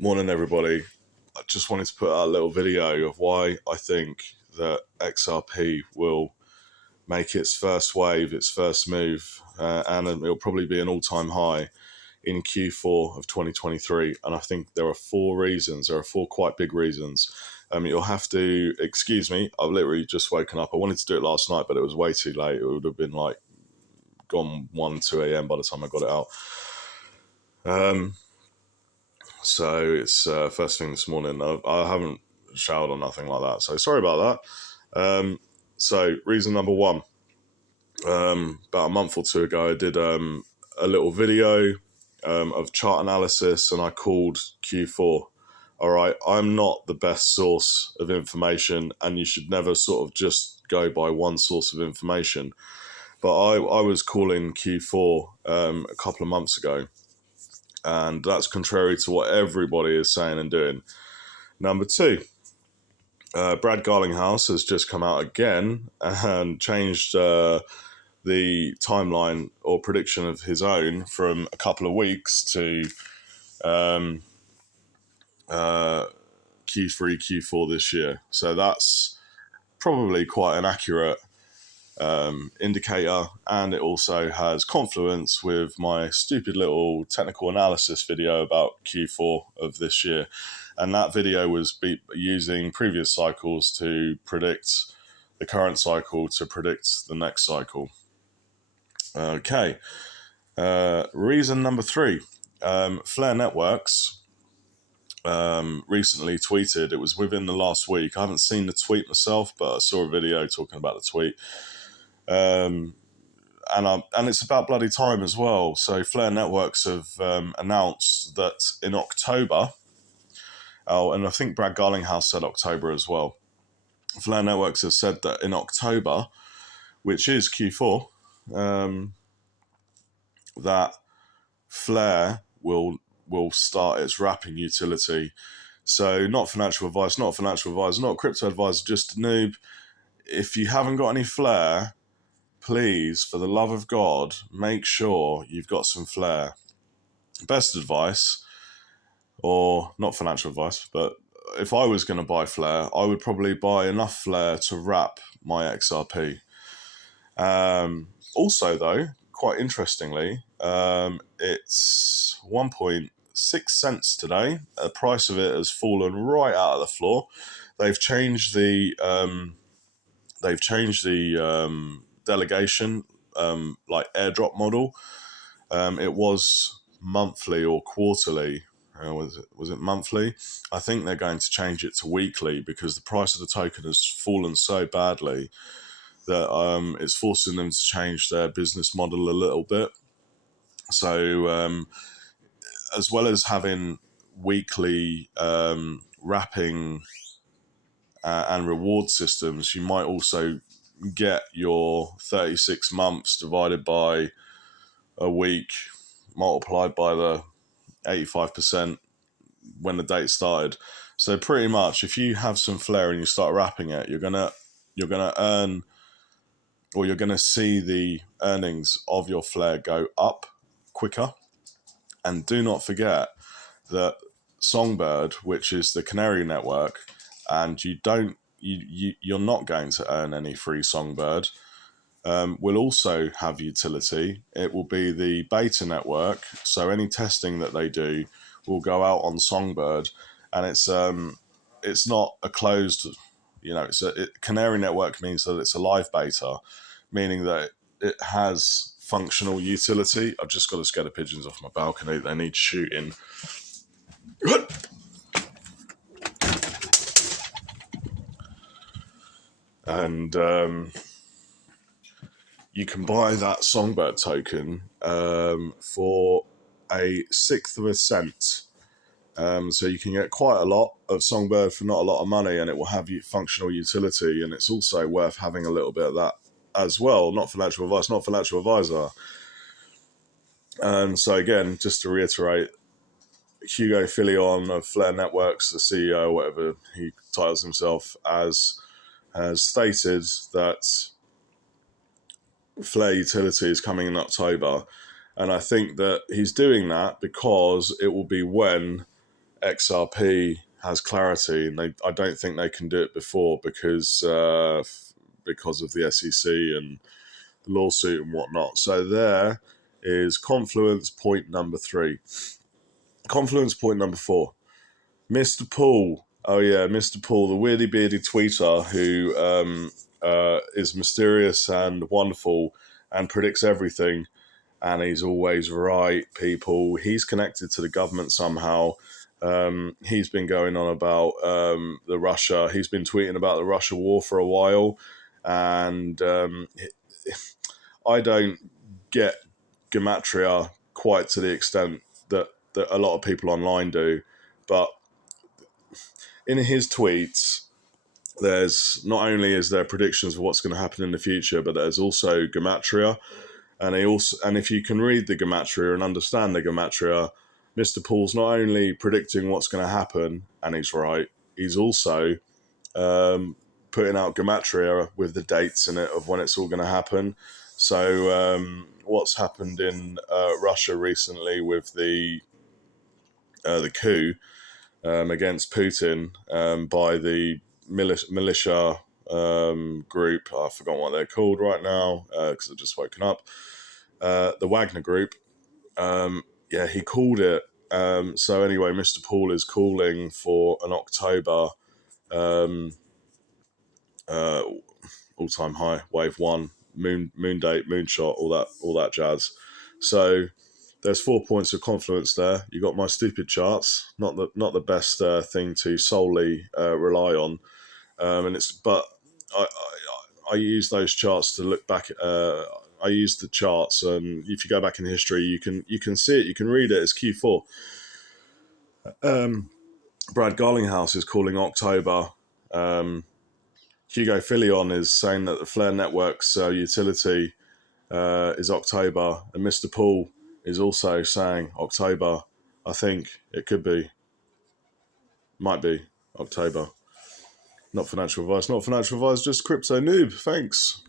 Morning, everybody. I just wanted to put out a little video of why I think that XRP will make its first wave, its first move, and it'll probably be an all-time high in Q4 of 2023. And I think there are four reasons. There are four quite big reasons. You'll have to excuse me. I've literally just woken up. I wanted to do it last night, but it was way too late. It would have been like gone 1, 2 a.m. by the time I got it out. So it's first thing this morning. I haven't showered or nothing like that. So sorry about that. So reason number one, about a month or two ago, I did a little video of chart analysis, and I called Q4. All right, I'm not the best source of information, and you should never sort of just go by one source of information. But I was calling Q4 a couple of months ago, and that's contrary to what everybody is saying and doing. Number two, Brad Garlinghouse has just come out again and changed the timeline or prediction of his own from a couple of weeks to Q3, Q4 this year. So that's probably quite an accurate indicator, and it also has confluence with my stupid little technical analysis video about Q4 of this year. And that video was using previous cycles to predict the current cycle to predict the next cycle. Okay. Reason number three, Flare Networks recently tweeted, it was within the last week. I haven't seen the tweet myself, but I saw a video talking about the tweet. And it's about bloody time as well. So Flare Networks have announced that in October, and I think Brad Garlinghouse said October as well. Flare Networks have said that in October, which is Q4, that Flare will start its wrapping utility. So not financial advice, not crypto advisor, just a noob. If you haven't got any Flare, please, for the love of God, make sure you've got some Flare. Best advice, or not financial advice, but if I was going to buy Flare, I would probably buy enough Flare to wrap my XRP. Also, though, quite interestingly, it's 1.6 cents today. The price of it has fallen right out of the floor. They've changed the delegation, like airdrop model. It was monthly or quarterly. Was it monthly? I think they're going to change it to weekly because the price of the token has fallen so badly that it's forcing them to change their business model a little bit. So as well as having weekly wrapping and reward systems, you might also get your 36 months divided by a week multiplied by the 85% when the date started. So pretty much if you have some Flare and you start wrapping it, you're gonna earn, or you're gonna see the earnings of your Flare go up quicker. And do not forget that Songbird, which is the Canary network, and you're not going to earn any free Songbird, will also have utility. It will be the beta network, so any testing that they do will go out on Songbird, and it's not a closed, Canary network means that it's a live beta, meaning that it has functional utility. I've just got to scare the pigeons off my balcony. They need shooting. And you can buy that Songbird token for a sixth of a cent. So you can get quite a lot of Songbird for not a lot of money, and it will have functional utility. And it's also worth having a little bit of that as well. Not financial advice, not financial advisor. And so again, just to reiterate, Hugo Filion of Flare Networks, the CEO, whatever he titles himself as, has stated that Flare utility is coming in October. And I think that he's doing that because it will be when XRP has clarity, and I don't think they can do it before because of the SEC and the lawsuit and whatnot. So there is Confluence point number 3. Confluence point number 4. Mr. Paul. Oh yeah, Mr. Paul, the weirdy beardy tweeter who is mysterious and wonderful and predicts everything, and he's always right, people. He's connected to the government somehow. He's been going on about the Russia. He's been tweeting about the Russia war for a while, and I don't get gematria quite to the extent that a lot of people online do, but in his tweets, there's not only is there predictions of what's going to happen in the future, but there's also gematria. And if you can read the gematria and understand the gematria, Mr. Paul's not only predicting what's going to happen, and he's right, he's also putting out gematria with the dates in it of when it's all going to happen. So what's happened in Russia recently with the coup against Putin by the militia group. I forgot what they're called right now because I've just woken up. The Wagner Group. He called it. So anyway, Mr. Paul is calling for an October all-time high, wave 1, moon date, moonshot, all that jazz. So there's 4 points of confluence there. You got my stupid charts, not the best thing to solely rely on, but I use those charts to look back. I use the charts, and if you go back in history, you can see it, you can read it. It's Q4. Brad Garlinghouse is calling October. Hugo Filion is saying that the Flare Network's utility is October, and Mr. Paul is also saying October. I think it might be October. Not financial advice, just crypto noob. Thanks.